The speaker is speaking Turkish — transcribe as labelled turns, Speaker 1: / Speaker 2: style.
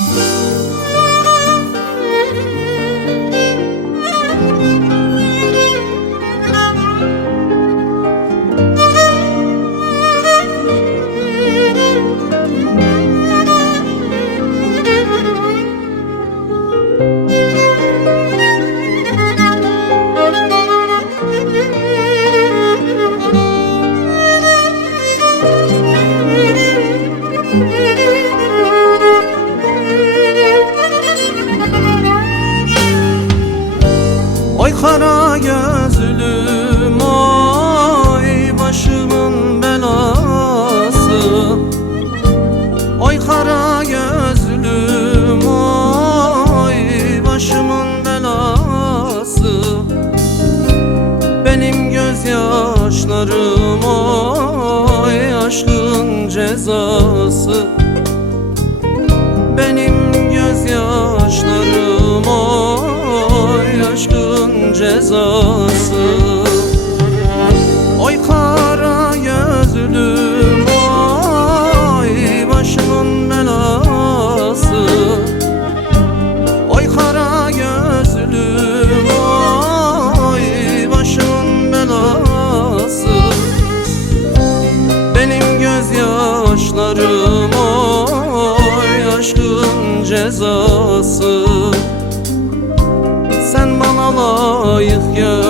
Speaker 1: Thank. Oy kara gözlüm oy başımın belası. Oy kara gözlüm oy başımın belası. Benim gözyaşlarım oy aşkın cezası. Benim gözyaşlarım aşkın cezası. Oy kara gözlüm oy başımın belası. Oy kara gözlüm oy başımın belası. Benim gözyaşlarım oy aşkın cezası Allah'yık ya